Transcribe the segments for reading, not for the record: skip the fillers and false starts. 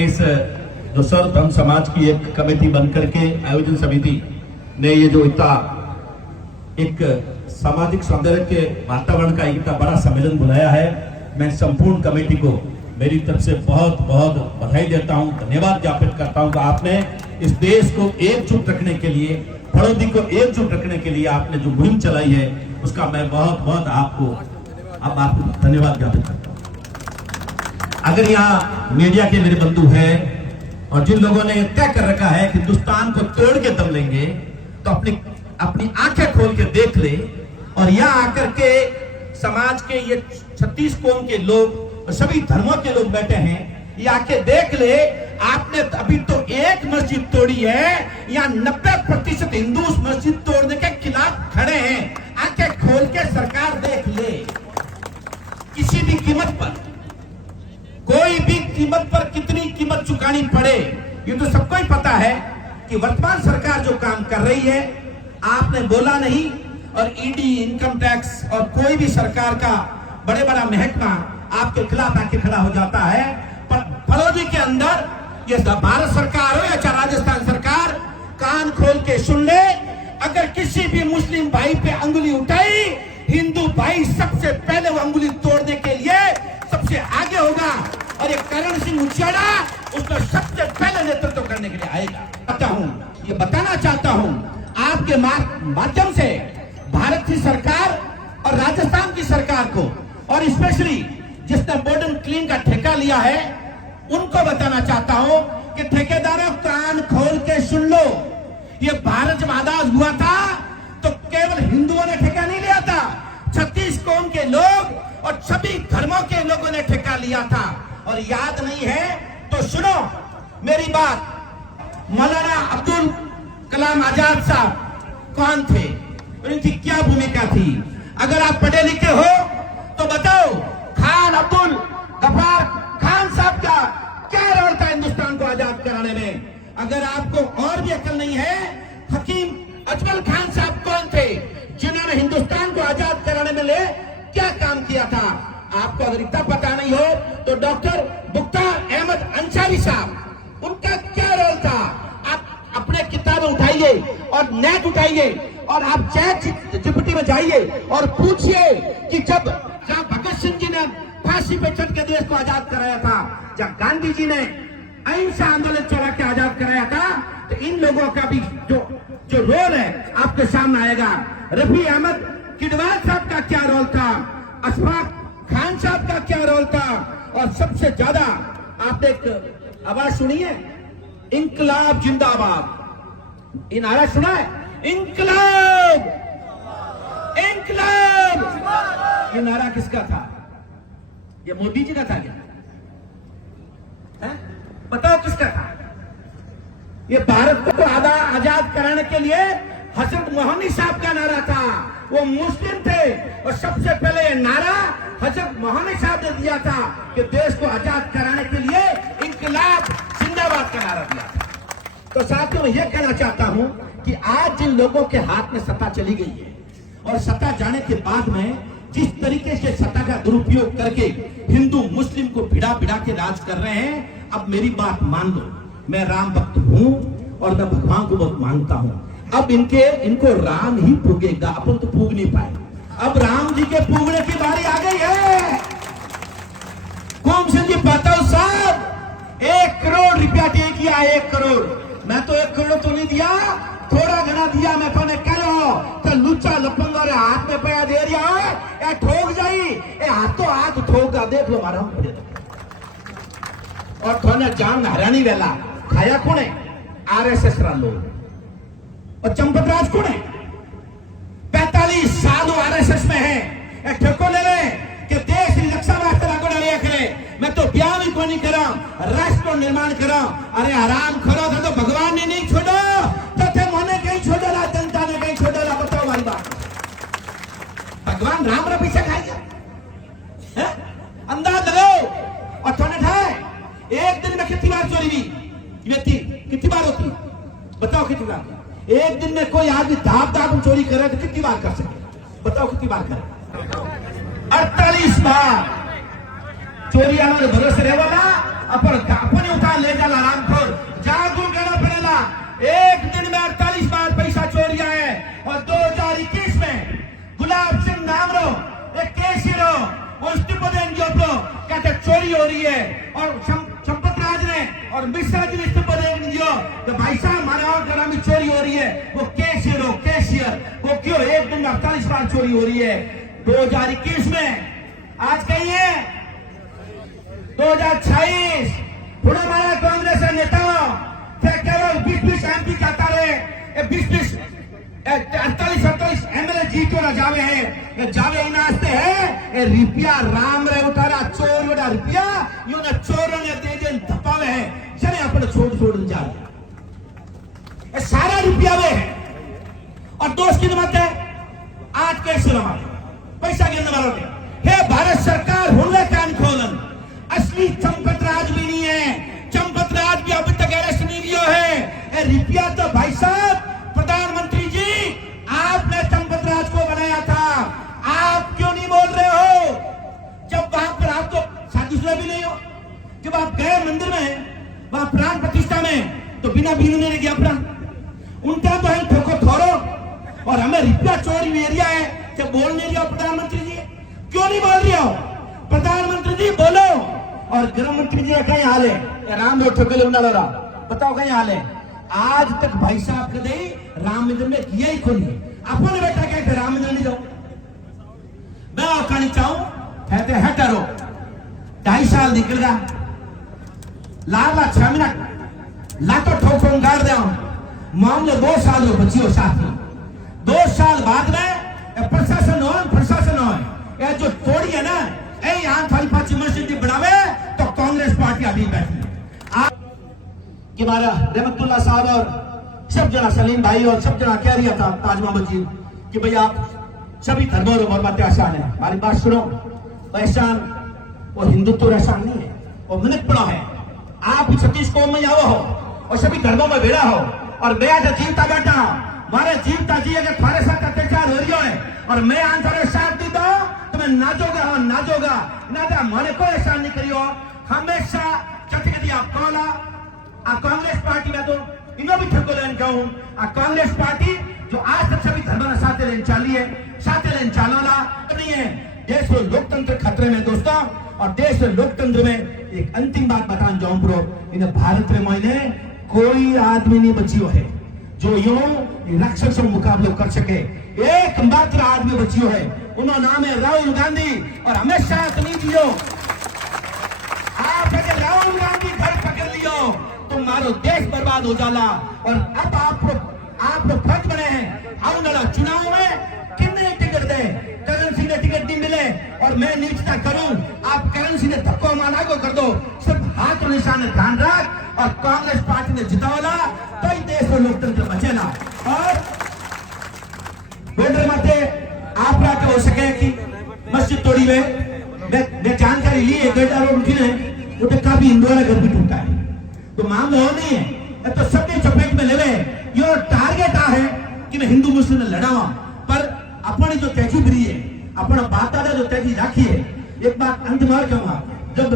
इस जो सर्व धर्म समाज की एक कमेटी बनकर के आयोजन समिति ने ये जो इतना एक सामाजिक सौंदर्य के वातावरण का इतना बड़ा सम्मेलन बुलाया है, मैं संपूर्ण कमेटी को मेरी तरफ से बहुत बहुत बधाई देता हूं, धन्यवाद ज्ञापित करता हूं कि आपने इस देश को एकजुट रखने के लिए, फड़ौदी को एकजुट रखने के लिए आपने जो मुहिम चलाई है उसका मैं बहुत बहुत आपको धन्यवाद ज्ञापित करता हूं। अगर यहाँ मीडिया के मेरे बंधु हैं और जिन लोगों ने तय कर रखा है कि हिंदुस्तान को तोड़ के दम लेंगे, तो अपनी आंखें खोल के देख ले और यहाँ आकर के समाज के ये 36 कौम के लोग और सभी धर्मों के लोग बैठे हैं, ये आके देख ले। आपने अभी तो एक मस्जिद तोड़ी है, यहाँ 90% हिंदू उस मस्जिद तोड़ने के खिलाफ खड़े हैं। आंखें खोल के सरकार देख ले। किसी भी कीमत पर, कोई भी कीमत पर कितनी कीमत चुकानी पड़े, ये तो सबको ही पता है कि वर्तमान सरकार जो काम कर रही है, आपने बोला नहीं, और ईडी, इनकम टैक्स और कोई भी सरकार का बड़ा महकमा आपके खिलाफ आके खड़ा हो जाता है। पर फड़ौदी के अंदर ये भारत सरकार हो या चाहे राजस्थान सरकार, कान खोल के सुन ले। अगर किसी भी मुस्लिम भाई पे अंगुली उठाई, हिंदू भाई सबसे पहले वो अंगुली तोड़ने के लिए सबसे आगे होगा, और ये करण सिंह उचेड़ा उसका सबसे पहले नेतृत्व करने के लिए आएगा। ये बताना चाहता हूं आपके माध्यम से भारत की सरकार और राजस्थान की सरकार को, और स्पेशली जिसने मॉडर्न क्लीन का ठेका लिया है, उनको बताना चाहता हूं कि ठेकेदारों, कान खोल के सुन लो। ये भारत जब आजाद हुआ था तो केवल हिंदुओं ने ठेका नहीं लिया था, 36 कौम के लोग और सभी धर्मों के लोगों ने ठेका लिया था। और याद नहीं है तो सुनो मेरी बात। मौलाना अब्दुल कलाम आजाद साहब कौन थे, उनकी क्या भूमिका थी? अगर आप पढ़े लिखे हो तो बताओ, खान अब्दुल गफ्फार खान साहब का क्या रोल था हिंदुस्तान को आजाद कराने में? अगर आपको और भी अकल नहीं है, हकीम अजमल खान साहब कौन थे जिन्होंने हिंदुस्तान को आजाद कराने में ले क्या काम किया था? आपको अगर इतना पता नहीं हो तो डॉक्टर मुख्तार अहमद अंसारी साहब, उनका क्या रोल था? आप अपने किताबें उठाइए और नेट उठाइए और आप चैट जीपीटी में जाइए और पूछिए कि जब भगत सिंह जी ने फांसी पे चढ़ के देश को आजाद कराया था, जब गांधी जी ने अहिंसा आंदोलन चला के आजाद कराया था, तो इन लोगों का भी जो रोल है आपके सामने आएगा। रफी अहमद किडवाल साहब का क्या रोल था, अशफाक खान साहब का क्या रोल था, और सबसे ज्यादा आपने एक आवाज सुनी है, इंकलाब जिंदाबाद। इन नारा सुना है, इंकलाब इंकलाब। ये नारा किसका था? ये मोदी जी का था क्या? बताओ किसका था? ये भारत को आजाद कराने के लिए हजरत मोहम्मद साहब का नारा था। वो मुस्लिम थे और सबसे पहले ये नारा हजरत मोहम्मद साहब ने दिया था कि देश को आजाद कराने के लिए इंकलाब जिंदाबाद का नारा दिया था। तो साथियों, मैं ये कहना चाहता हूं कि आज जिन लोगों के हाथ में सत्ता चली गई है और सत्ता जाने के बाद में जिस तरीके से सत्ता का दुरुपयोग करके हिंदू मुस्लिम को भिड़ा के राज कर रहे हैं, अब मेरी बात मान लो, मैं राम भक्त हूं और मैं भगवान को बहुत मानता हूं। अब इनको राम ही पूगेगा, अपन तो पूग नहीं पाए। अब राम जी के पूगने की बारी आ गई है। कुम सिंह जी बताओ साहब, 1 करोड़ रुपया दे किया, 1 करोड़। मैं तो 1 करोड़ तो नहीं दिया, थोड़ा घना दिया। मैं तो कहो तो लुच्चा लपंगा रे हाथ में पैया दे रहा है, या ठोक जाई, ये हाथों हाथ ठोका। देख लो मारा और थोड़ा जान हरियाणी वेला खाया कौन है? आरएसएस रा लोग। और चंपत राज कौन है? 45 साल आरएसएस में है। ठेको ले रहे कि देश की रक्षा वास्ते लागू डालिया करे। मैं तो ब्याह भी को नहीं करा, राष्ट्र निर्माण करा। अरे आराम करो तो भगवान ने नहीं छोड़ो, तो थे मोने कहीं छोड़ा, जनता ने कहीं छोड़ा। बताओ हमारी बात, भगवान राम रा पीछे खाएगा? अंदाज लगाओ। और थोड़े ठाए एक दिन में कितनी बार चोरी हुई? व्यक्ति कितनी बार होती? बताओ कितनी बार? एक दिन में कोई आदमी दाब चोरी करे तो कितनी बार कर सके? बताओ कितनी बार करे? 48 बार। चोरी हमारे भरोसे रहे वाला अपन उठा ले और मिश्रा जी ने इस्तीफा दे दिया कि भाई साहब हमारे और घरों में चोरी हो रही है, वो कैशियर वो क्यों एक दिन में 48 बार चोरी हो रही है। 2021 में आज कही है 2026 थोड़ा हमारा कांग्रेस नेता केवल 20 एमपी कहता रहे 20 48 एमएलए जीतो ना जावे है जावे ही नाचते है रुपया राम रे उठारा चोर वडा रुपया यो ना चोरों ने दे दे धपावे है चले अपन छोड़ जा ये सारा रुपया वे है और दोस्त की मत है आज कैसे लगा पैसा गिनने वालों ने हे भारत सरकार हुनले कान खोलन असली चंपत राज भी नहीं है चंपत राज भी अभी तक अरेस्ट नहीं लियो है रुपया तो भाई साहब प्रधानमंत्री जी आपने चंपत राज को बनाया था आप क्यों नहीं बोल रहे हो जब वहां पर आप तो साजिश भी नहीं हो जब आप गए मंदिर में वहां प्राण प्रतिष्ठा में तो बिना बीनने ने गया प्राण उनका तो है ठोको थोरो और हमें रुपया चोरी हुई एरिया है जब बोल नहीं रहा प्रधानमंत्री जी क्यों नहीं बोल रहे हो प्रधानमंत्री जी बोलो और गृह मंत्री जी कहीं हाल है राम लोग ठोके उड़ा बताओ कहीं हाल है आज तक भाई साहब कदे राम मंदिर में किया ही कोई अपने बेटा कहते राम मंदिर नहीं जाओ मैं आपका नहीं चाहूं कहते है करो 2.5 साल निकल गया लाला 6 मिनट लातो ठोको गाड़ दे मामले 2 साल हो बची हो साथी 2 साल बाद में प्रशासन हो ये जो तोड़ी है ना यहाँ थाली पाची मस्जिद बढ़ावे तो कांग्रेस पार्टी अभी बैठी है कि हमारा रहमतुल्लाह साहब और सब जना सलीम भाई और सब जना कह रहा था ताज मोहम्मद जी कि भाई आप सभी धर्मों और मत एहसान है हमारी बात सुनो एहसान वो हिंदुत्व एहसान नहीं है वो मिनटपड़ा है आप 36 कौम में आओ हो और सभी धर्मों में भेड़ा हो और मैं आज जीवता बैठा हूं मारे जीवता जी अगर तुम्हारे साथ अत्याचार हो रही है और मैं आंसर साथ दी दो तो मैं नाचोगा ना मैंने कोई एहसान नहीं करियो हमेशा चटकती आप कौला कांग्रेस पार्टी में तो इन्हों भी ठक्को लेन कहूं कांग्रेस पार्टी जो आज तक सभी धर्म साथ लेन चाली है साथ लेन चालोला नहीं है देश में लोकतंत्र खतरे में दोस्तों और देश में लोकतंत्र में एक अंतिम बात बताना जाऊं प्रो इन भारत में मैंने कोई आदमी नहीं बचियो है जो यूं राक्षस से मुकाबला कर सके एकमात्र आदमी बचियो है उन्होंने नाम है राहुल गांधी और हमेशा नहीं दियो आप अगर राहुल गांधी घर पकड़ लियो तुम्हारो देश बर्बाद हो जाला और अब आप लोग फर्ज बने हैं आने वाला चुनाव में कितने टिकट दे करण सिंह ने टिकट नहीं मिले और मैं निश्चित करूं आप करण सिंह ने धक्को माना को कर दो सिर्फ हाथ और निशान ध्यान रख और कांग्रेस पार्टी ने जितावला तो ही देश में लोकतंत्र बचेला और बॉर्डर माते आप रात हो सके कि मस्जिद तोड़ी मैं जानकारी ली है गड्ढा रोड उठी है वो तो काफी हिंदुओं का घर भी टूटा है तो मामला हो नहीं है तो सबने चपेट में लेवे यो टारगेट आ है कि मैं हिंदू मुस्लिम ने लड़ावा पर अपनी जो तेजी बरी है अपना बात जो तेजी राखी है एक बात अंत में कहूंगा जब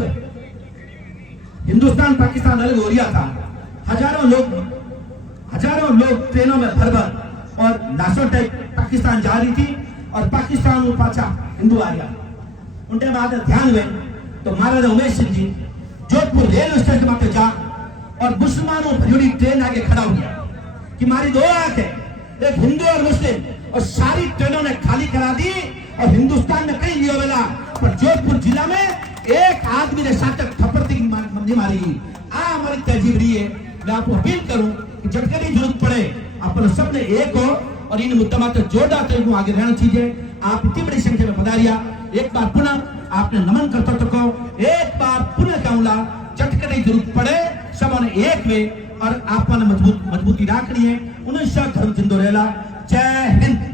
हिंदुस्तान पाकिस्तान अलग हो रहा था हजारों लोग ट्रेनों में भर और लाशों टाइप पाकिस्तान जा रही थी और पाकिस्तान में पाचा हिंदू आ गया उनके बाद ध्यान हुए तो महाराजा उमेश सिंह जी जोधपुर रेलवे स्टेशन पर जा और मुसलमानों भरी ट्रेन आगे खड़ा हो गया कि हमारी 2 आंख है एक हिंदू और मुस्लिम और सारी ट्रेनों ने खाली करा दी और हिंदुस्तान में कहीं लियो वेला पर जोधपुर जिला में एक आदमी ने साथ थप्पड़ नहीं मारी हमारी तहजीब रही है मैं आपको अपील करूं कि जब कभी जरूरत पड़े अपन सबने एक हो और इन मुद्दा जोरदार तरीके को आगे रहना चाहिए आप इतनी बड़ी संख्या में पधारिया एक बार पुनः आपने नमन करता तो कहो एक बार पुनः कहूंगा चटकने जरूरत पड़े सब एक वे और आपने मजबूती रखनी है उन्हें धर्म जिंदो रहेला जय हिंद।